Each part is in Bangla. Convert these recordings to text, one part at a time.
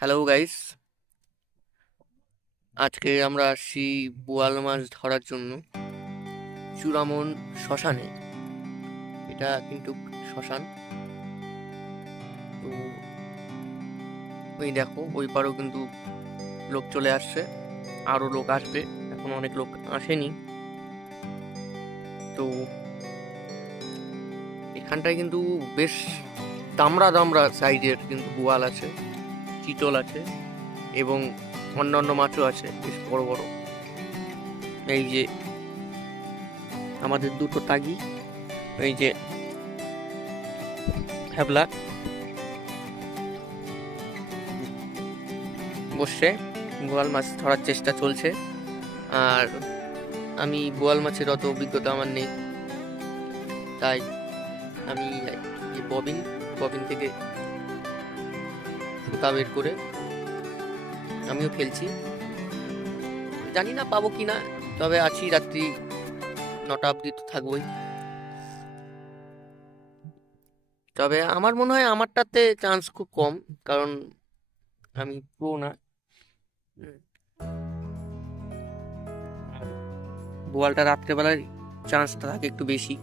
হ্যালো গাইস, আজকে আমরা আসছি বোয়াল মাছ ধরার জন্য চূড়ামন শ্মশানে। এটা কিন্তু শ্মশান। তো ওই দেখো, ওই পারেও কিন্তু লোক চলে আসছে, আরো লোক আসবে, এখন অনেক লোক আসেনি। তো এখানটায় কিন্তু বেশ দামড়া দামড়া সাইজের কিন্তু বোয়াল আছে, চিতল আছে এবং অন্যান্য মাছও আছে বেশ বড় বড়। এই যে আমাদের দুটো তাগি, এই যে হ্যাবলা বসে বোয়াল মাছ ধরার চেষ্টা চলছে। আর আমি বোয়াল মাছের অত অভিজ্ঞতা আমার নেই, তাই আমি যে ববিন ববিন থেকে সুতা বের করে আমিও ফেলছি। জানি না পাবো কিনা, তবে আছি রাত্রি 9টা অব্দি তো থাকবোই। তবে আমার মনে হয় আমারটাতে চান্স খুব কম, কারণ আমি প্রো না। হুম। আর বোয়ালটা রাত্রেবেলায় চান্সটা থাকে একটু বেশি।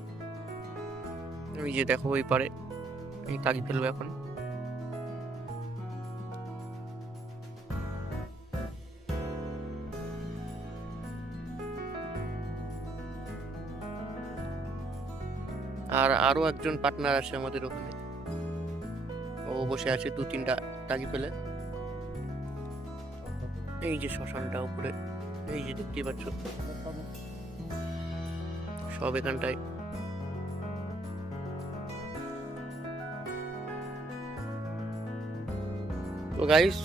ওই যে দেখো ওই পারে এই তাগি ফেলবো এখন। আর আরো একজন পার্টনার আছে আমাদের ওখানে, ও বসে আছে 2-3টা তাগি ফেলে। এই যে শ্মশানটা উপরে, এই যে দেখতে পাচ্ছ, সব এখানটায়। তো গাইস,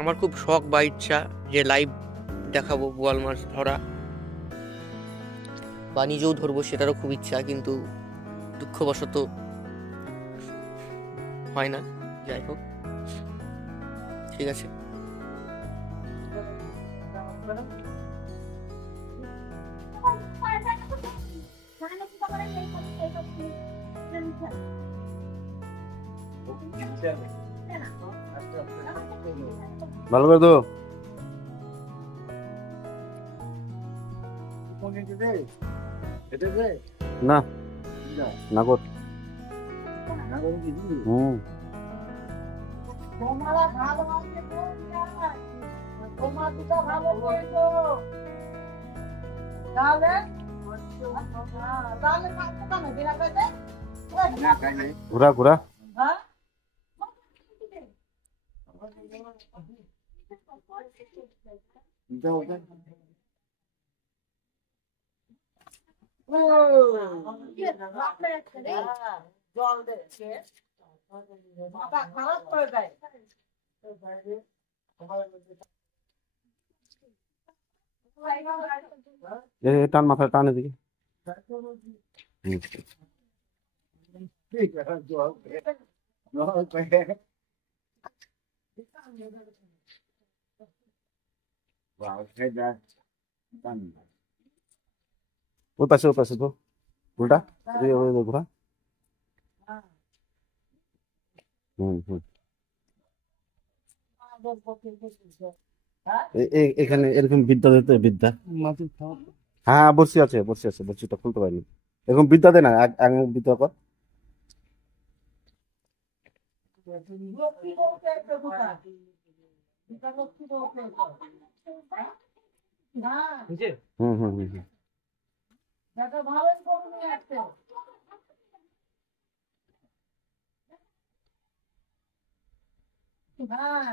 আমার খুব শখ বা ইচ্ছা যে লাইভ দেখাবো বোয়াল মাছ ধরা, বা নিজেও ধরবো, সেটারও খুব ইচ্ছা, কিন্তু দুঃখবশত হয় না। যাই হোক, ঠিক আছে। ভালো করে তো না নাগর হুম ঘোরা ঘোরা জল দিচ্ছে মাথা খারাপ করে দেয়। টান মাথা টান এদিকে ওই পাশে তো উল্টা এদিকে ঘোরা হুম এখানে এরকম বিদ্যা দিতে বিদ্যা হ্যাঁ বসি আছে বসিটা খুলতে পারিনি। এরকম বিদ্যা দে না, এক মুখ বিদ্যা কর। লক্ষ্মী বলতে একটা কথা, এটা লক্ষ্মী বলতে না হুম দেখা ভালোই করুন একটা হ্যাঁ